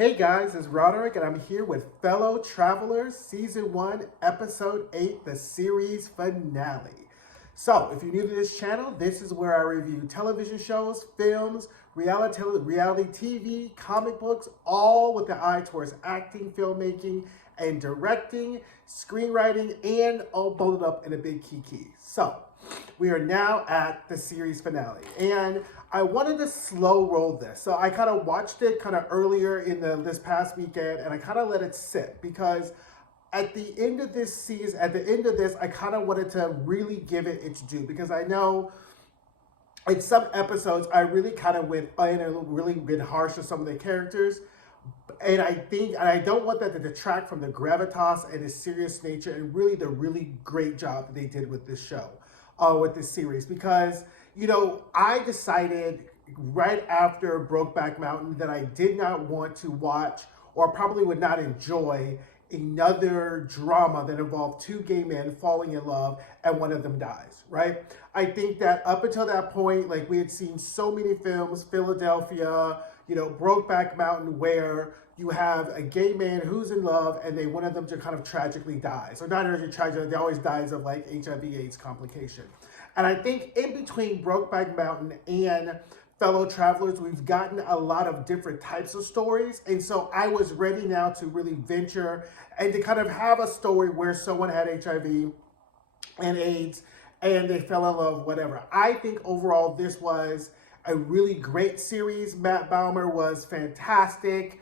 Hey guys, it's Roderick, and I'm here with Fellow Travelers, Season 1, Episode 8, the series finale. So, if you're new to this channel, this is where I review television shows, films, reality TV, comic books, all with the eye towards acting, filmmaking, and directing, screenwriting, and all bundled up in a big kiki. So, we are now at the series finale, and I wanted to slow roll this. So I kind of watched it kind of earlier in this past weekend, and I kind of let it sit because at the end of this season, at the end of this, I kind of wanted to really give it its due because I know in some episodes I really kind of went in and really been harsh to some of the characters. And I don't want that to detract from the gravitas and the serious nature and really the really great job that they did with this show, with this series. Because, I decided right after Brokeback Mountain that I did not want to watch or probably would not enjoy another drama that involved two gay men falling in love and one of them dies, right? I think that up until that point, like we had seen so many films, Philadelphia, Brokeback Mountain, where you have a gay man who's in love and one of them just kind of tragically dies. Or not really tragically, they always dies of like HIV/AIDS complication. And I think in between Brokeback Mountain and Fellow Travelers, we've gotten a lot of different types of stories. And so I was ready now to really venture and to kind of have a story where someone had HIV and AIDS and they fell in love, whatever. I think overall this was a really great series. Matt Baumer was fantastic.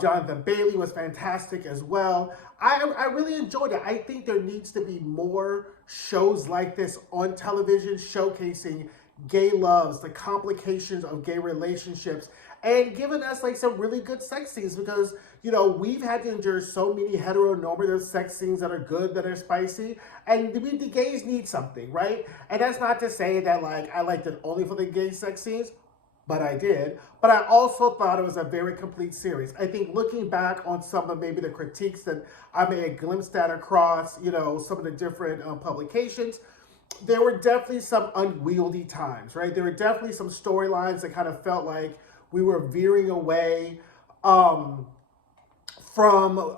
Jonathan Bailey was fantastic as well. I really enjoyed it. I think there needs to be more shows like this on television showcasing gay loves, the complications of gay relationships, and giving us like some really good sex scenes because, we've had to endure so many heteronormative sex scenes that are good, that are spicy, and the gays need something, right? And that's not to say that like I liked it only for the gay sex scenes, but I did. But I also thought it was a very complete series. I think looking back on some of maybe the critiques that I may have glimpsed at across, some of the different publications, there were definitely some unwieldy times, right? There were definitely some storylines that kind of felt like we were veering away from,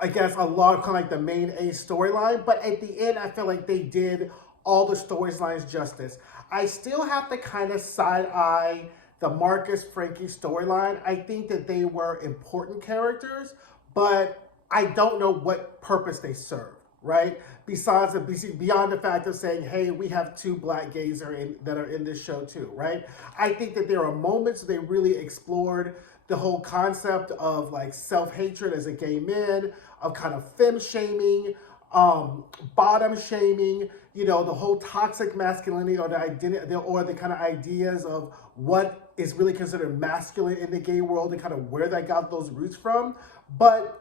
I guess, a lot of kind of like the main A storyline. But at the end, I feel like they did all the storylines justice. I still have to kind of side-eye the Marcus Frankie storyline. I think that they were important characters, but I don't know what purpose they serve, right? Beyond the fact of saying, hey, we have two black gays that are in this show too, right? I think that there are moments they really explored the whole concept of like self-hatred as a gay man, of kind of femme shaming, bottom shaming, the whole toxic masculinity or the identity or the kind of ideas of what is really considered masculine in the gay world and kind of where they got those roots from. But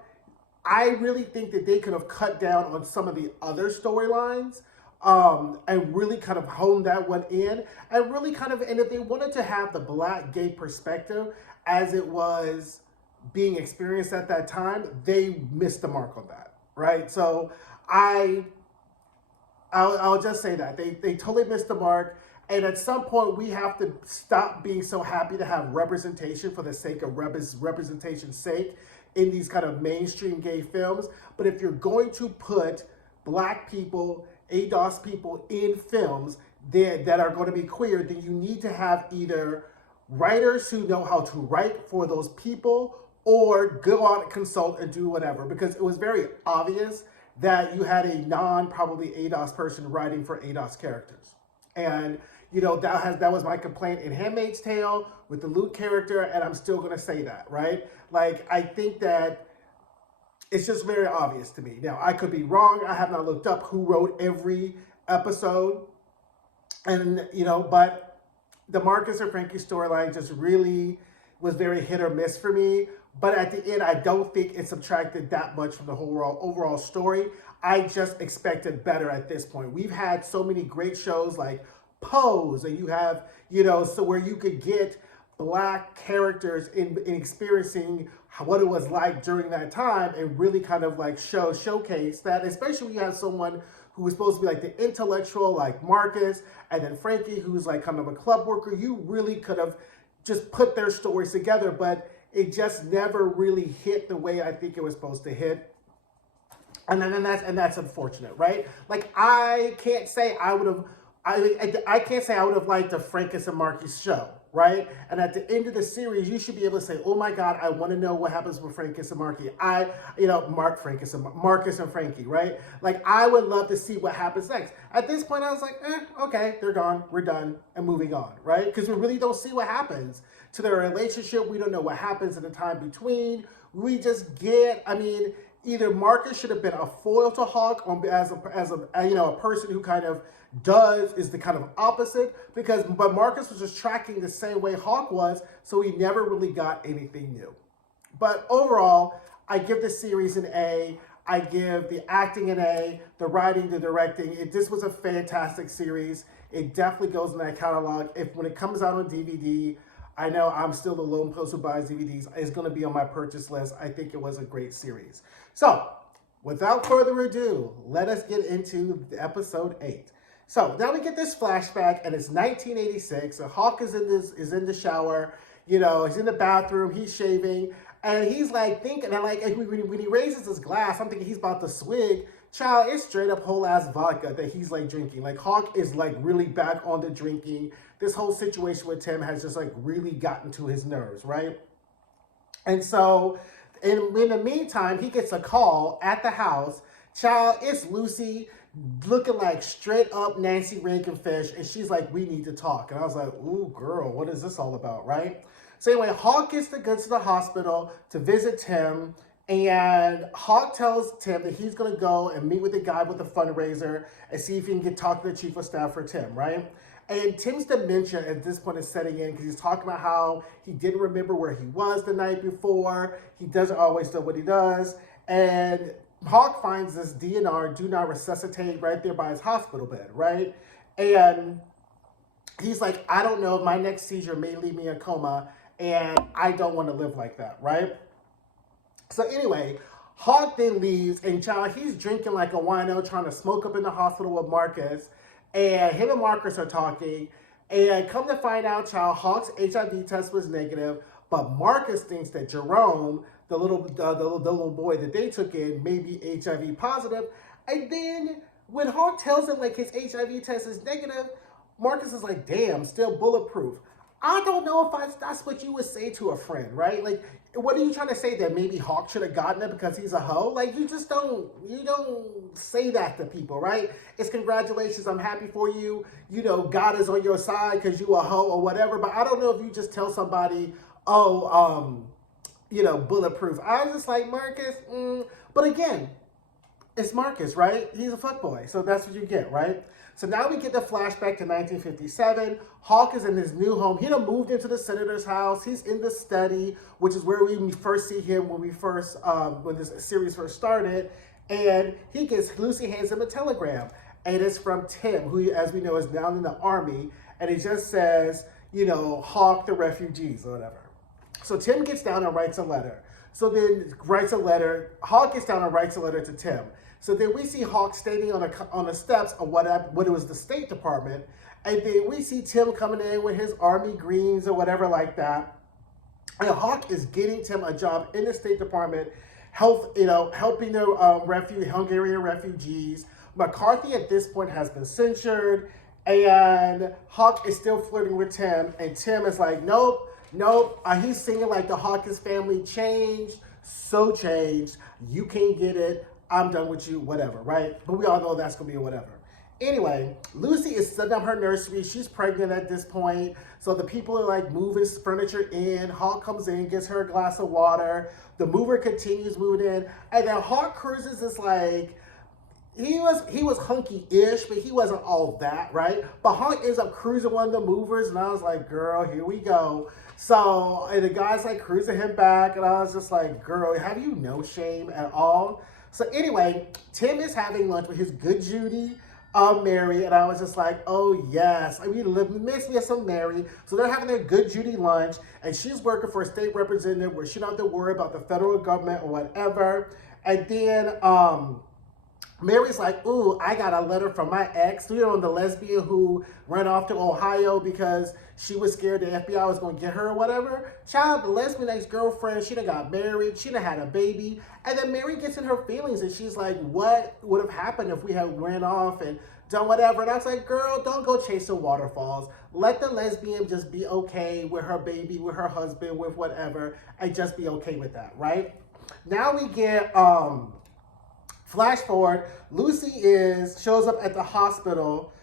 I really think that they could have cut down on some of the other storylines and really kind of honed that one in and really kind of, and if they wanted to have the black gay perspective as it was being experienced at that time, they missed the mark on that, right? So I'll just say that they totally missed the mark. And at some point, we have to stop being so happy to have representation for the sake of representation's sake in these kind of mainstream gay films. But if you're going to put black people, ADOS people in films that are going to be queer, then you need to have either writers who know how to write for those people or go out and consult and do whatever. Because it was very obvious that you had a probably ADOS person writing for ADOS characters. And that was my complaint in Handmaid's Tale with the Luke character, and I'm still going to say that, right? Like, I think that it's just very obvious to me. Now, I could be wrong. I have not looked up who wrote every episode, and, but the Marcus and Frankie storyline just really was very hit or miss for me. But at the end, I don't think it subtracted that much from the whole overall story. I just expected better at this point. We've had so many great shows like Pose, and you have, so where you could get black characters in experiencing what it was like during that time and really kind of like showcase that, especially when you have someone who was supposed to be like the intellectual like Marcus, and then Frankie, who's like kind of a club worker. You really could have just put their stories together, but it just never really hit the way I think it was supposed to hit. And that's unfortunate, right? Like I can't say I would have I can't say I would have liked a Francis and Marky's show, right? And at the end of the series, you should be able to say, "Oh my God, I want to know what happens with Francis and Marky." Marcus and Frankie, right? Like I would love to see what happens next. At this point, I was like, okay, they're gone, we're done, and moving on, right? Because we really don't see what happens to their relationship. We don't know what happens in the time between. We just get, either Marcus should have been a foil to Hawk as a person who kind of is the kind of opposite, but Marcus was just tracking the same way Hawk was, so he never really got anything new. But overall, I give the series an A. I give the acting an A, the writing, the directing. This was a fantastic series. It definitely goes in that catalog. When it comes out on DVD, I know I'm still the lone person who buys DVDs. It's going to be on my purchase list. I think it was a great series. So, without further ado, let us get into episode 8. So now we get this flashback, and it's 1986. And Hawk is in the shower. He's in the bathroom. He's shaving, and he's like thinking. And like when he raises his glass, I'm thinking he's about to swig. Child, it's straight up whole ass vodka that he's like drinking. Like Hawk is like really back on the drinking. This whole situation with Tim has just like really gotten to his nerves, right? And so, in the meantime, he gets a call at the house. Child, it's Lucy, looking like straight up Nancy Reagan fish, and she's like, "We need to talk." And I was like, "Ooh, girl, what is this all about?" Right? So anyway, Hawk gets to go to the hospital to visit Tim, and Hawk tells Tim that he's going to go and meet with the guy with the fundraiser and see if he can talk to the chief of staff for Tim, right? And Tim's dementia at this point is setting in because he's talking about how he didn't remember where he was the night before. He doesn't always know what he does. And Hawk finds this DNR, do not resuscitate, right there by his hospital bed, right? And he's like, I don't know if my next seizure may leave me in a coma, and I don't want to live like that, right? So anyway, Hawk then leaves, and child, he's drinking like a wino, trying to smoke up in the hospital with Marcus, and him and Marcus are talking, and come to find out, child, Hawk's HIV test was negative, but Marcus thinks that Jerome, the little boy that they took in, may be HIV positive. And then when Hawk tells him like his HIV test is negative, Marcus is like, "Damn, still bulletproof." I don't know if that's what you would say to a friend, right? Like, what are you trying to say, that maybe Hawk should have gotten it because he's a hoe? Like, you don't say that to people, right? It's congratulations, I'm happy for you. God is on your side because you a hoe or whatever. But I don't know if you just tell somebody, bulletproof. I was just like, Marcus, But again, it's Marcus, right? He's a fuckboy. So that's what you get, right? So now we get the flashback to 1957. Hawk is in his new home. He done moved into the senator's house. He's in the study, which is where we first see him when this series first started. And Lucy hands him a telegram. And it's from Tim, who, as we know, is now in the army. And it just says, Hawk the refugees or whatever. So Tim gets down and writes a letter. Hawk gets down and writes a letter to Tim. So then we see Hawk standing on the steps of what it was the State Department, and then we see Tim coming in with his army greens or whatever like that. And Hawk is getting Tim a job in the State Department, helping the Hungarian refugees. McCarthy at this point has been censured, and Hawk is still flirting with Tim, and Tim is like, nope. He's singing like the Hawkins family changed, so changed. You can't get it. I'm done with you, whatever, right? But we all know that's going to be a whatever. Anyway, Lucy is setting up her nursery. She's pregnant at this point. So the people are like moving furniture in. Hawk comes in, gets her a glass of water. The mover continues moving in. And then Hawk cruises is like, he was hunky-ish, but he wasn't all that, right? But Hawk ends up cruising one of the movers, and I was like, girl, here we go. So, and the guy's like cruising him back, and I was just like, girl, have you no shame at all? So anyway, Tim is having lunch with his good Judy, Mary, and I was just like, oh yes, makes me some Mary. So they're having their good Judy lunch, and she's working for a state representative where she don't have to worry about the federal government or whatever. And then Mary's like, ooh, I got a letter from my ex, the lesbian who ran off to Ohio because she was scared the FBI was going to get her or whatever. Child, the lesbian ex-girlfriend, she done got married, she done had a baby. And then Mary gets in her feelings and she's like, what would have happened if we had ran off and done whatever? And I was like, girl, don't go chasing waterfalls. Let the lesbian just be okay with her baby, with her husband, with whatever, and just be okay with that, right? Now we get, flash forward, Lucy shows up at the hospital,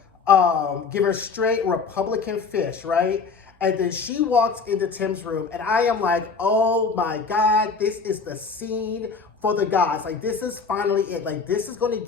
give her straight Republican fish, right? And then she walks into Tim's room, and I am like, oh my God, this is the scene for the gods. Like, this is finally it. Like, this is gonna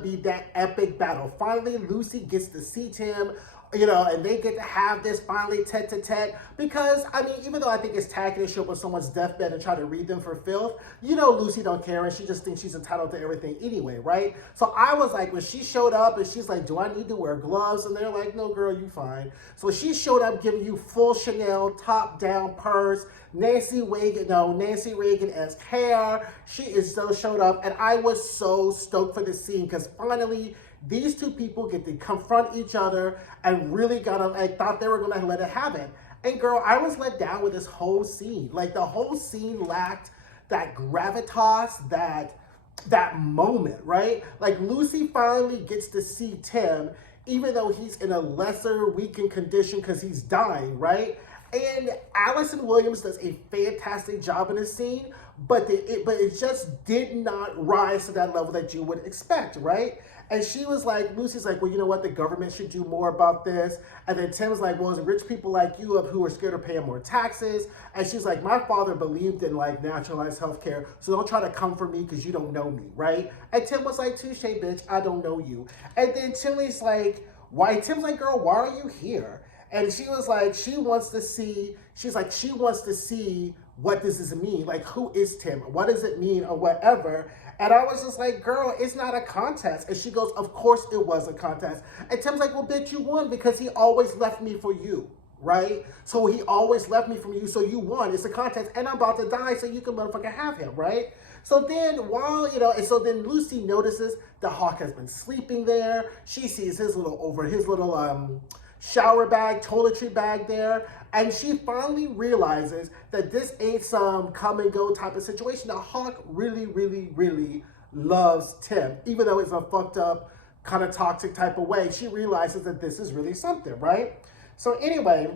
be that epic battle. Finally, Lucy gets to see Tim, and they get to have this finally tete-a-tete, because, I mean, even though I think it's tacky to show up on someone's deathbed and try to read them for filth, Lucy don't care, and she just thinks she's entitled to everything anyway, right? So I was like, when she showed up, and she's like, do I need to wear gloves? And they're like, no, girl, you fine. So she showed up giving you full Chanel, top-down purse, Nancy Reagan-esque hair. She is so showed up, and I was so stoked for this scene, because finally, these two people get to confront each other and really thought they were gonna let it happen. And girl, I was let down with this whole scene. Like, the whole scene lacked that gravitas, that moment, right? Like, Lucy finally gets to see Tim, even though he's in a lesser, weakened condition because he's dying, right? And Allison Williams does a fantastic job in this scene, but it just did not rise to that level that you would expect, right? And Lucy's like, well, you know what? The government should do more about this. And then Tim's like, well, it's rich people like you who are scared of paying more taxes. And she's like, my father believed in nationalized healthcare, so don't try to come for me because you don't know me, right? And Tim was like, touche, bitch, I don't know you. And then Tim's like, girl, why are you here? And she was like, she wants to see what does this mean? Like, who is Tim? What does it mean or whatever? And I was just like, girl, it's not a contest. And she goes, of course it was a contest. And Tim's like, well, bitch, you won because he always left me for you, right? So he always left me from you, so you won. It's a contest, and I'm about to die, so you can motherfucking have him, right? So then then Lucy notices the Hawk has been sleeping there. She sees his little shower bag, toiletry bag there. And she finally realizes that this ain't some come and go type of situation. The Hawk really, really, really loves Tim. Even though it's a fucked up, kind of toxic type of way, she realizes that this is really something, right? So anyway,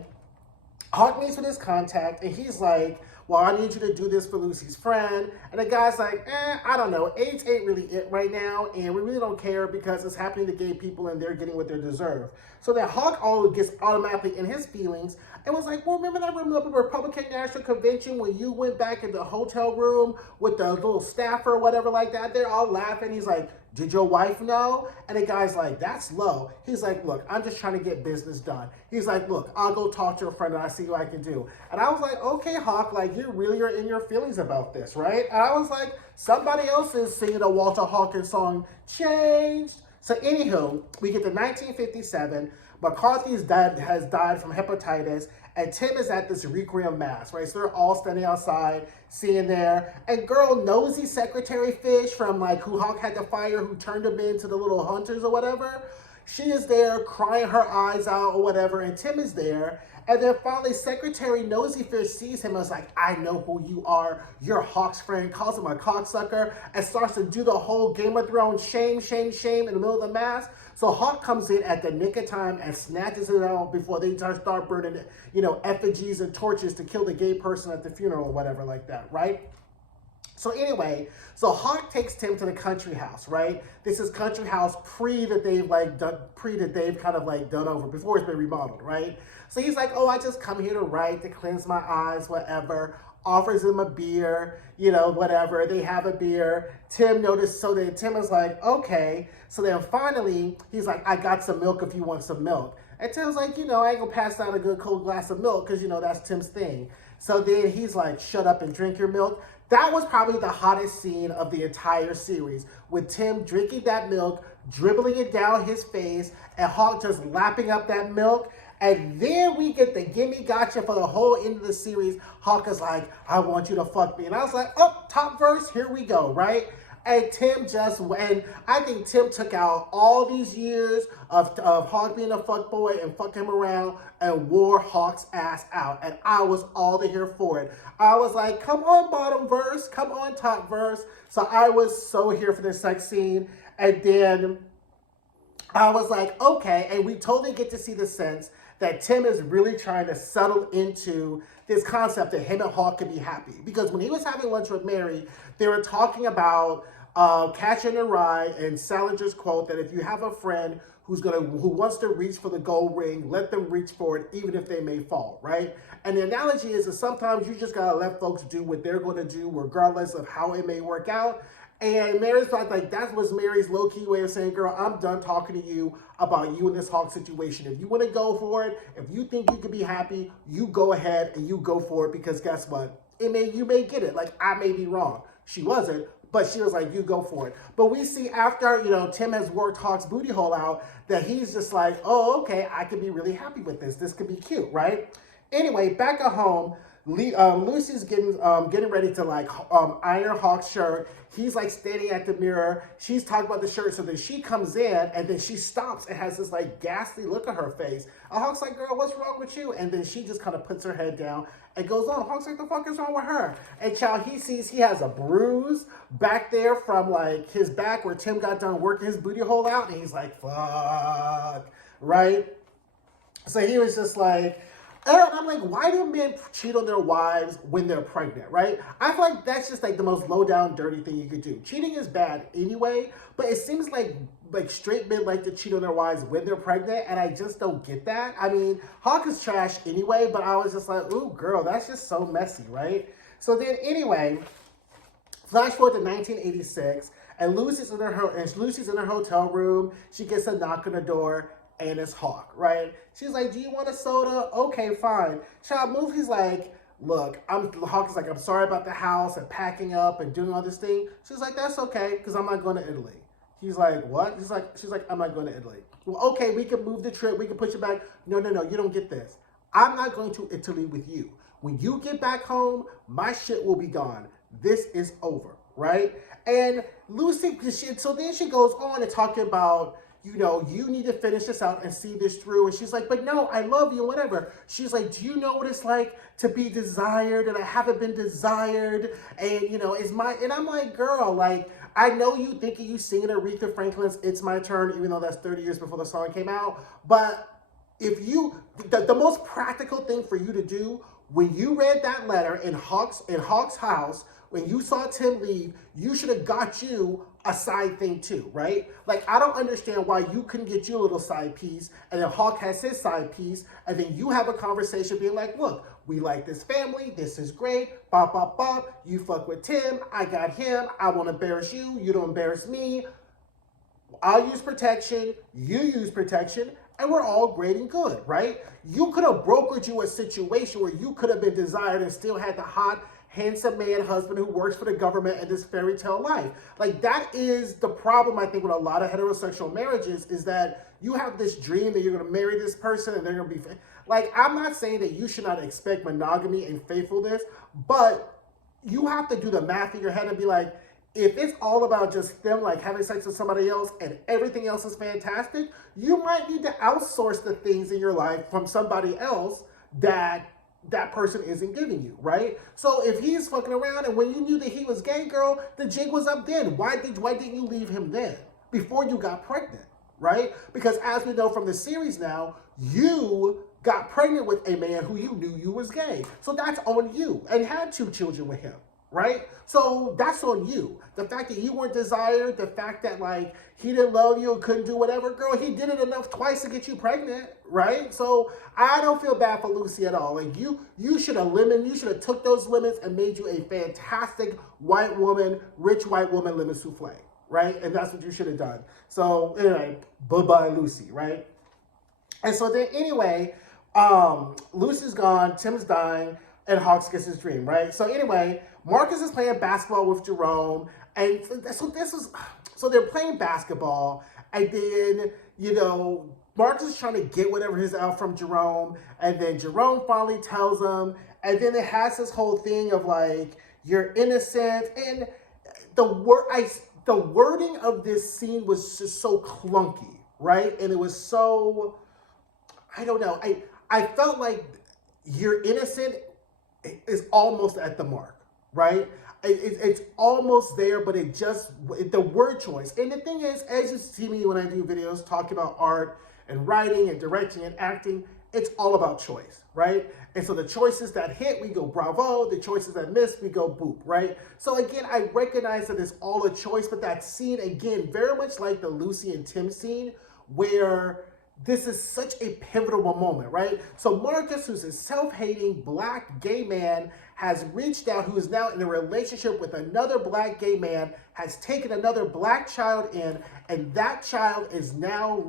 Hawk meets with his contact, and he's like, well, I need you to do this for Lucy's friend. And the guy's like, I don't know. AIDS ain't really it right now, and we really don't care because it's happening to gay people and they're getting what they deserve. So then Hawk gets automatically in his feelings and was like, well, remember that Republican National Convention when you went back in the hotel room with the little staffer or whatever like that? They're all laughing. He's like, did your wife know? And the guy's like, that's low. He's like, look, I'm just trying to get business done. He's like, look, I'll go talk to a friend and I'll see what I can do. And I was like, okay, Hawk, like, you really are in your feelings about this, right? And I was like, somebody else is singing a Walter Hawkins song, Changed. So anywho, we get to 1957. McCarthy has died from hepatitis, and Tim is at this Requiem Mass, right? So they're all standing outside, seeing there. And girl, nosy Secretary Fish from who Hawk had to fire, who turned him into the little hunters or whatever, she is there crying her eyes out or whatever, and Tim is there. And then finally, Secretary Nosy Fish sees him and is like, I know who you are. You're Hawk's friend, calls him a cocksucker, and starts to do the whole Game of Thrones shame, shame, shame in the middle of the mass. So Hawk comes in at the nick of time and snatches it out before they start burning, effigies and torches to kill the gay person at the funeral or whatever like that, right? So anyway, so Hawk takes Tim to the country house, right? This is country house pre that they've kind of done over, before it's been remodeled, right? So he's like, oh, I just come here to write, to cleanse my eyes, whatever. Offers him a beer, whatever. They have a beer. Tim noticed, so then Tim is like, okay. So then finally, he's like, I got some milk if you want some milk. And Tim's like, I ain't gonna pass down a good cold glass of milk because, that's Tim's thing. So then he's like, shut up and drink your milk. That was probably the hottest scene of the entire series, with Tim drinking that milk, dribbling it down his face, and Hawk just lapping up that milk. And then we get the gimme gotcha for the whole end of the series. Hawk is like, I want you to fuck me. And I was like, oh, top verse, here we go, right? And Tim just, and I think Tim took out all these years of Hawk being a fuckboy and fuck him around and wore Hawk's ass out. And I was all the here for it. I was like, come on, bottom verse, come on, top verse. So I was so here for this sex scene. And then I was like, okay, and we totally get to see the sense that Tim is really trying to settle into this concept that him and Hawk can be happy. Because when he was having lunch with Mary, they were talking about Catcher in Rye and Salinger's quote that if you have a friend who wants to reach for the gold ring, let them reach for it even if they may fall, right? And the analogy is that sometimes you just gotta let folks do what they're gonna do regardless of how it may work out. And Mary's like, that was Mary's low-key way of saying, girl, I'm done talking to you about you in this Hawk situation. If you want to go for it, if you think you can be happy, you go ahead and you go for it, because guess what? You may get it. Like, I may be wrong. She wasn't, but she was like, you go for it. But we see after, Tim has worked Hawk's booty hole out, that he's just like, oh, okay, I can be really happy with this. This could be cute, right? Anyway, back at home, Lucy's getting ready to iron Hawk's shirt. He's like standing at the mirror. She's talking about the shirt. So then she comes in and then she stops and has this like ghastly look on her face. And Hawk's like, girl, what's wrong with you? And then she just kind of puts her head down and goes on. Hawk's like, the fuck is wrong with her? And child, he sees he has a bruise back there from like his back where Tim got done working his booty hole out. And he's like, fuck, right? So he was just like, and I'm like, why do men cheat on their wives when they're pregnant, right? I feel like that's just like the most low down, dirty thing you could do. Cheating is bad anyway, but it seems like straight men like to cheat on their wives when they're pregnant, and I just don't get that. I mean, Hawk is trash anyway, but I was just like, ooh, girl, that's just so messy, right? So then anyway, flash forward to 1986, and Lucy's in her hotel room. She gets a knock on the door. And it's Hawk, right? She's like, do you want a soda? Okay, fine. Child, movie's like, look, Hawk is like, I'm sorry about the house and packing up and doing all this thing. She's like, that's okay, because I'm not going to Italy. He's like, what? She's like, I'm not going to Italy. Well, okay, we can move the trip. We can push it back. No, you don't get this. I'm not going to Italy with you. When you get back home, my shit will be gone. This is over, right? And Lucy, so then she goes on and talking about, you need to finish this out and see this through. And she's like, but no, I love you, whatever. She's like, do you know what it's like to be desired? And I haven't been desired. And, and I'm like, girl, like, I know you thinking you singing Aretha Franklin's It's My Turn, even though that's 30 years before the song came out. But if the most practical thing for you to do, when you read that letter in Hawk's house, when you saw Tim leave, you should have got you a side thing too, right? Like, I don't understand why you couldn't get your little side piece, and then Hawk has his side piece, and then you have a conversation being like, look, we like this family, this is great, bop, bop, bop, you fuck with Tim, I got him, I won't embarrass you, you don't embarrass me, I'll use protection, you use protection, and we're all great and good, right? You could have brokered you a situation where you could have been desired and still had the hot, handsome man husband who works for the government and this fairy tale life. Like, that is the problem, I think, with a lot of heterosexual marriages, is that you have this dream that you're going to marry this person and they're going to be... Like, I'm not saying that you should not expect monogamy and faithfulness, but you have to do the math in your head and be like, if it's all about just them like having sex with somebody else and everything else is fantastic, you might need to outsource the things in your life from somebody else that person isn't giving you, right? So if he's fucking around and when you knew that he was gay, girl, the jig was up then. Why didn't you leave him then before you got pregnant, right? Because as we know from the series now, you got pregnant with a man who you knew you was gay. So that's on you, and had 2 children with him, right? So that's on you. The fact that you weren't desired, the fact that like he didn't love you and couldn't do whatever, girl, he did it enough twice to get you pregnant, right? So I don't feel bad for Lucy at all. Like you should have took those lemons and made you a fantastic white woman, rich white woman lemon souffle, right? And that's what you should have done. So anyway, bye-bye Lucy, right? And so then anyway, Lucy's gone, Tim's dying, and Hawks gets his dream, right? So anyway, Marcus is playing basketball with Jerome, and so they're playing basketball, and then, Marcus is trying to get whatever he's out from Jerome, and then Jerome finally tells him, and then it has this whole thing of like, you're innocent, and the wording of this scene was just so clunky, right? And it was so, I don't know. I felt like you're innocent is almost at the mark, right? It's almost there, but the word choice. And the thing is, as you see me when I do videos talking about art and writing and directing and acting, it's all about choice, right? And so the choices that hit, we go bravo. The choices that miss, we go boop, right? So again, I recognize that it's all a choice, but that scene, again, very much like the Lucy and Tim scene, where this is such a pivotal moment, right? So Marcus, who's a self-hating black gay man, has reached out, who is now in a relationship with another black gay man, has taken another black child in, and that child is now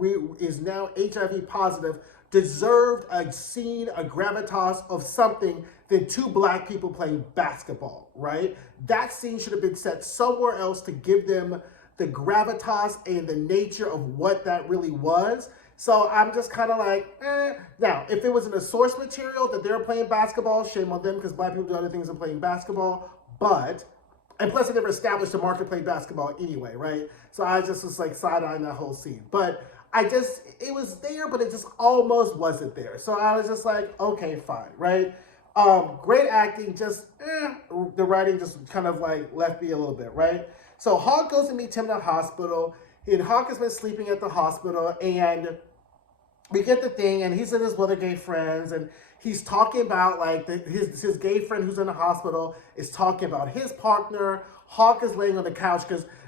HIV positive, deserved a scene, a gravitas of something than two black people playing basketball, right? That scene should have been set somewhere else to give them the gravitas and the nature of what that really was. So I'm just kind of like, Now, if it was in the source material that they're playing basketball, shame on them, because black people do other things than playing basketball. And plus they never established the market played basketball anyway, right? So I just was like side-eyeing that whole scene. But it was there, but it just almost wasn't there. So I was just like, okay, fine, right? Great acting, just the writing just kind of like left me a little bit, right? So Hawk goes to meet Tim in the hospital, and Hawk has been sleeping at the hospital, and we get the thing, and he's with his other gay friends, and he's talking about like his gay friend who's in the hospital is talking about his partner. Hawk is laying on the couch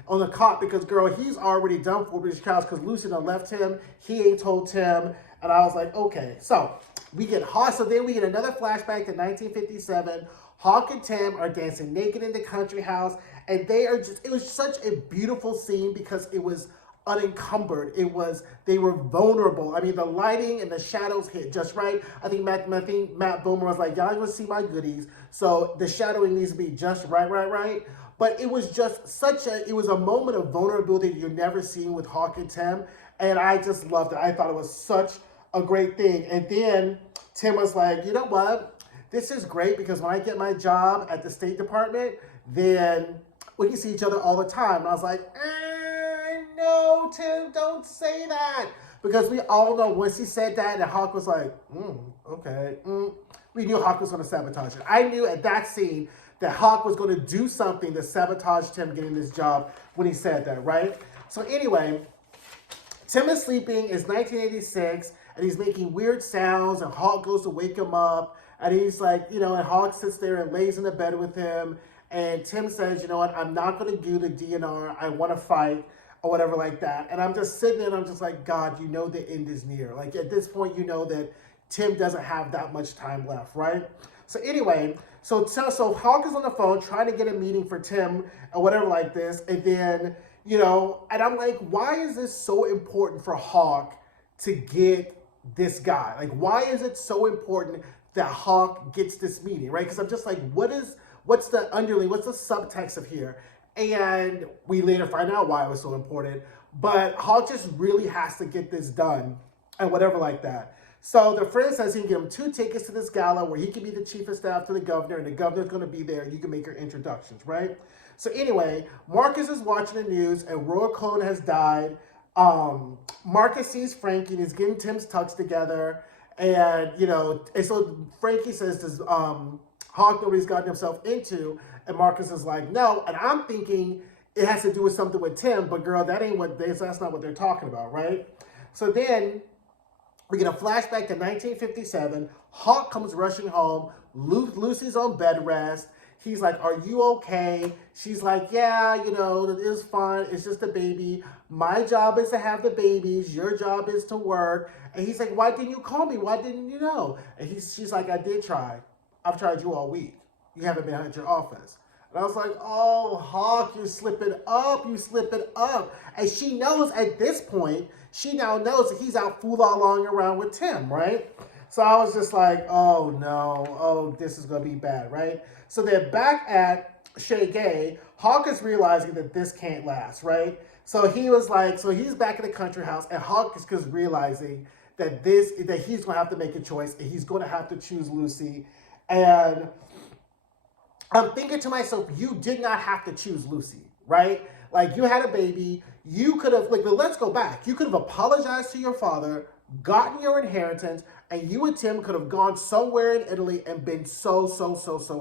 on the cot because girl, he's already done for his couch because Lucy done left him. He ain't told Tim, and I was like, okay. So we get Hawk. So then we get another flashback to 1957. Hawk and Tim are dancing naked in the country house, and it was such a beautiful scene because it was unencumbered. They were vulnerable. I mean, the lighting and the shadows hit just right. I think Matt Boomer was like, y'all gonna see my goodies. So the shadowing needs to be just right. But it was just it was a moment of vulnerability you're never seeing with Hawk and Tim. And I just loved it. I thought it was such a great thing. And then Tim was like, you know what? This is great because when I get my job at the State Department, then we can see each other all the time. And I was like, no, Tim, don't say that. Because we all know once he said that, and Hawk was like, okay. We knew Hawk was going to sabotage it. I knew at that scene that Hawk was going to do something to sabotage Tim getting this job when he said that, right? So anyway, Tim is sleeping. It's 1986, and he's making weird sounds, and Hawk goes to wake him up, and he's like, and Hawk sits there and lays in the bed with him, and Tim says, you know what, I'm not going to do the DNR. I want to fight, or whatever like that. And I'm just sitting there, and I'm just like, God, you know the end is near. Like, at this point, you know that Tim doesn't have that much time left, right? So anyway, so Hawk is on the phone trying to get a meeting for Tim or whatever like this. And then, and I'm like, why is this so important for Hawk to get this guy? Like, why is it so important that Hawk gets this meeting, right? Because I'm just like, what's the underlying, what's the subtext of here? And we later find out why it was so important. But Hawk just really has to get this done and whatever like that. So the friend says he can give him 2 tickets to this gala where he can be the chief of staff to the governor, and the governor's going to be there, and you can make your introductions, right? So anyway, Marcus is watching the news, and Roy Cohn has died. Marcus sees Frankie, and he's getting Tim's tux together, and, and so Frankie says, does Hawk know what he's gotten himself into? And Marcus is like, no, and I'm thinking it has to do with something with Tim, but girl, that's not what they're talking about, right? So then we get a flashback to 1957. Hawk comes rushing home. Lucy's on bed rest. He's like, are you okay? She's like, yeah, it is fine. It's just a baby. My job is to have the babies. Your job is to work. And he's like, why didn't you call me? Why didn't you know? And she's like, I did try. I've tried you all week. You haven't been at your office. And I was like, oh, Hawk, you're slipping up. And she knows at this point, she now knows that he's out fooling around with Tim, right? So I was just like, oh no, this is going to be bad, right? So they're back at Shea Gay. Hawk is realizing that this can't last, right? So he's back in the country house, and Hawk is just realizing that he's going to have to make a choice, and he's going to have to choose Lucy. And I'm thinking to myself, you did not have to choose Lucy. right? Like, you had a baby. You could have, like, but let's go back. You could have apologized to your father, gotten your inheritance, and you and Tim could have gone somewhere in Italy and been so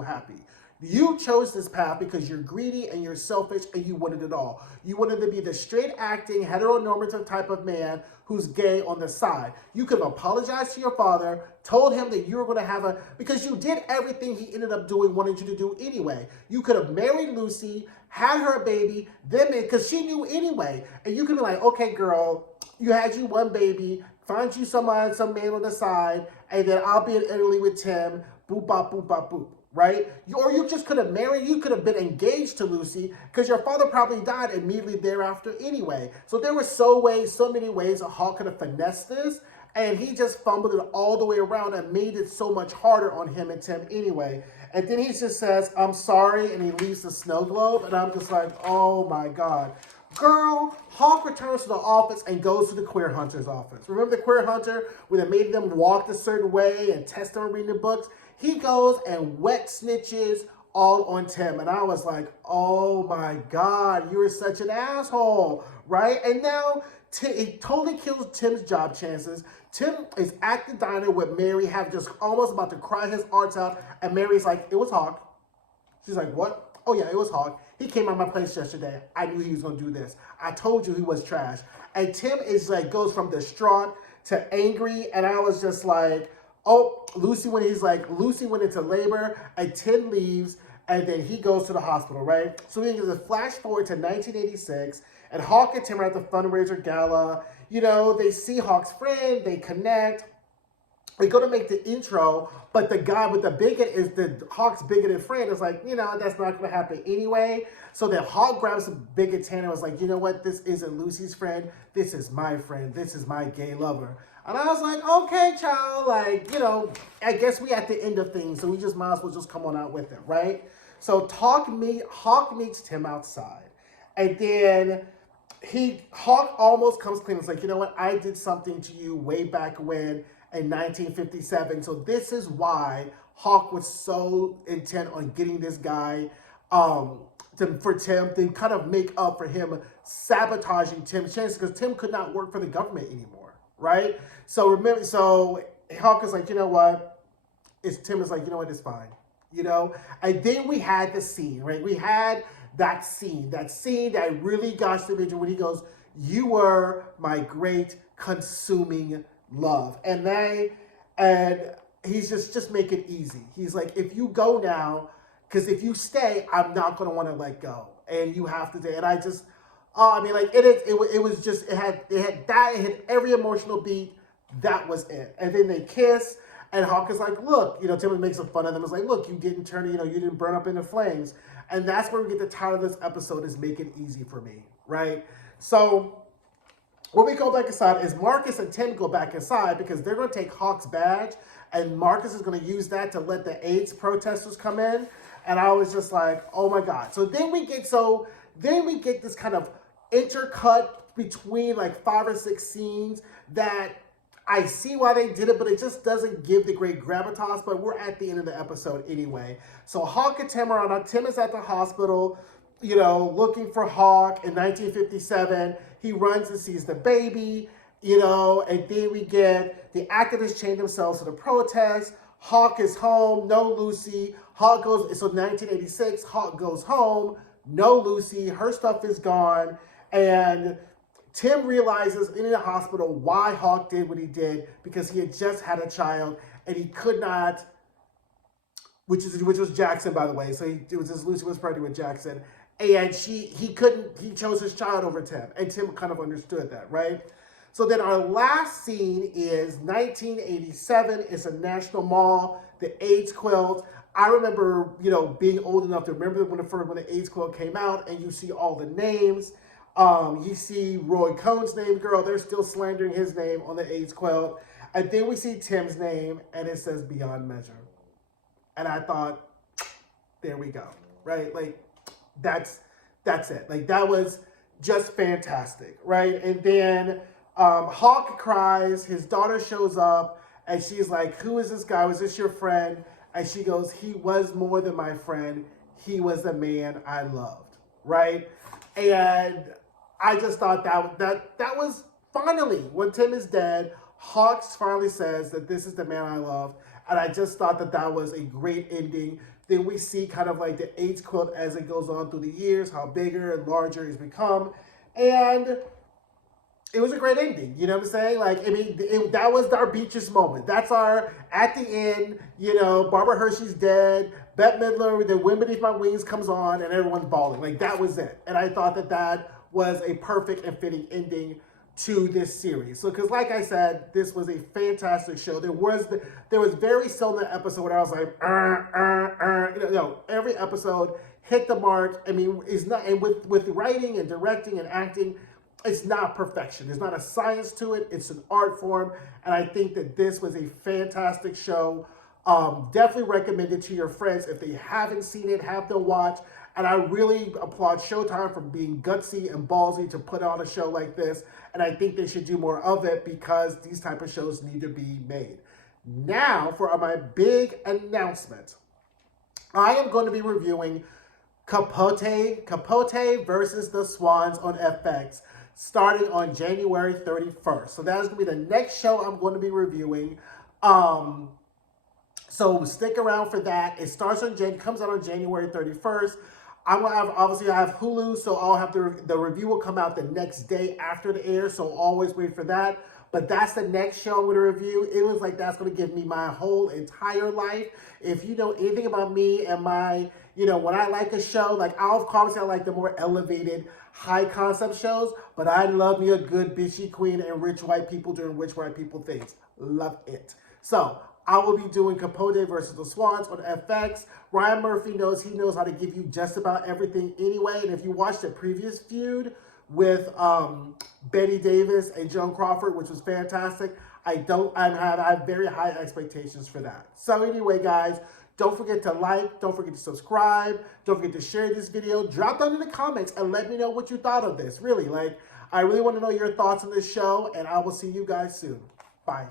happy. You chose this path because you're greedy and you're selfish and you wanted it all. You wanted to be the straight acting, heteronormative type of man who's gay on the side. You could have apologized to your father, told him that you were going to have a, because you did everything he ended up doing, wanted you to do anyway. You could have married Lucy, had her a baby, then, because she knew anyway. And you could be like, okay, girl, you had you one baby, find you some man on the side, and then I'll be in Italy with Tim, boop, bop, boop, bop, boop. Right? Or you just could have married, you could have been engaged to Lucy because your father probably died immediately thereafter anyway. So there were so many ways a Hawk could have finessed this, and he just fumbled it all the way around and made it so much harder on him and Tim anyway. And then he just says, I'm sorry, and he leaves the snow globe, and I'm just like, oh my God. Girl, Hawk returns to the office and goes to the queer hunter's office. Remember the queer hunter where they made them walk a certain way and test them reading the books? He goes and wet snitches all on Tim. And I was like, oh my God, you are such an asshole, right? And now it totally kills Tim's job chances. Tim is at the diner with Mary, have just almost about to cry his heart out. And Mary's like, it was Hawk. She's like, what? Oh yeah, it was Hawk. He came out my place yesterday. I knew he was going to do this. I told you he was trash. And Tim is like, goes from distraught to angry. And I was just like, oh, Lucy went into labor, and Tim leaves, and then he goes to the hospital, right? So we get a flash forward to 1986, and Hawk and Tim are at the fundraiser gala. You know, they see Hawk's friend, they connect. They go to make the intro, but the guy with the bigot is the Hawk's bigoted friend is like, you know, that's not going to happen anyway. So then Hawk grabs the bigot hand and was like, you know what? This isn't Lucy's friend. This is my friend. This is my gay lover. And I was like, okay, child, like, you know, I guess we at the end of things, so we just might as well just come on out with it, right? So Hawk meets Tim outside. And then Hawk almost comes clean. It's like, you know what? I did something to you way back when in 1957. So this is why Hawk was so intent on getting this guy for Tim to kind of make up for him sabotaging Tim's chances, because Tim could not work for the government anymore, right? So Hawk is like, you know what? Tim is like, you know what? It's fine, you know? And then we had the scene, right? We had that scene that really got to the picture when he goes, you were my great consuming love. And he's just make it easy. He's like, if you go now, because if you stay, I'm not going to want to let go. And you have to stay. And I just, I mean, like, it hit every emotional beat. That was it. And then they kiss, and Hawk is like, look, you know, Tim makes fun of them. It's like, look, you didn't you didn't burn up in the flames. And that's where we get the title of this episode, is Make It Easy for Me, right? So when we go back inside is Marcus and Tim go back inside because they're going to take Hawk's badge, and Marcus is going to use that to let the AIDS protesters come in. And I was just like, oh my God. So then we get this kind of intercut between like 5 or 6 scenes that I see why they did it, but it just doesn't give the great gravitas. But we're at the end of the episode anyway. So Hawk and Tim are on. Tim is at the hospital, you know, looking for Hawk in 1957. He runs and sees the baby, you know, and then we get the activists chain themselves to the protest. Hawk is home, no Lucy. So 1986, Hawk goes home, no Lucy. Her stuff is gone, and Tim realizes in the hospital why Hawk did what he did, because he had just had a child and he could not, which was Jackson, by the way. So Lucy was pregnant with Jackson, and he chose his child over Tim, and Tim kind of understood that, right? So then our last scene is 1987. It's a National Mall, the AIDS quilt. I remember, you know, being old enough to remember when the AIDS quilt came out, and you see all the names. You see Roy Cohn's name, girl. They're still slandering his name on the AIDS quilt. And then we see Tim's name, and it says Beyond Measure. And I thought, there we go, right? Like, that's it. Like, that was just fantastic, right? And then Hawk cries. His daughter shows up, and she's like, who is this guy? Was this your friend? And she goes, he was more than my friend. He was the man I loved, right? And I just thought that was finally, when Tim is dead, Hawks finally says that this is the man I love. And I just thought that was a great ending. Then we see kind of like the AIDS quilt as it goes on through the years, how bigger and larger it's become. And it was a great ending. You know what I'm saying? Like, I mean, that was our Beatrice moment. That's our, at the end, you know, Barbara Hershey's dead. Bette Midler, The Wind Beneath My Wings comes on, and everyone's bawling. Like, that was it. And I thought that was a perfect and fitting ending to this series. So, because like I said, this was a fantastic show. There was very seldom an episode where I was like, You know, every episode hit the mark. I mean, it's not, and with writing and directing and acting, it's not perfection. There's not a science to it. It's an art form. And I think that this was a fantastic show. Definitely recommend it to your friends. If they haven't seen it, have them watch. And I really applaud Showtime for being gutsy and ballsy to put on a show like this. And I think they should do more of it because these type of shows need to be made. Now, for my big announcement. I am going to be reviewing Capote versus the Swans on FX, starting on January 31st. So that is going to be the next show I'm going to be reviewing. So stick around for that. It comes out on January 31st. I'm gonna have, obviously I have Hulu, so I'll have the review will come out the next day after the air, so always wait for that. But that's the next show I'm going to review. It was like that's going to give me my whole entire life. If you know anything about me and my, you know, when I like a show, like obviously I like the more elevated, high concept shows, but I love me a good bitchy queen and rich white people doing rich white people things. Love it. So I will be doing Capote versus the Swans on FX. Ryan Murphy knows how to give you just about everything anyway. And if you watched the previous feud with Betty Davis and Joan Crawford, which was fantastic, I have very high expectations for that. So anyway, guys, don't forget to like, don't forget to subscribe, don't forget to share this video. Drop down in the comments and let me know what you thought of this. Really, like, I really want to know your thoughts on this show, and I will see you guys soon. Bye.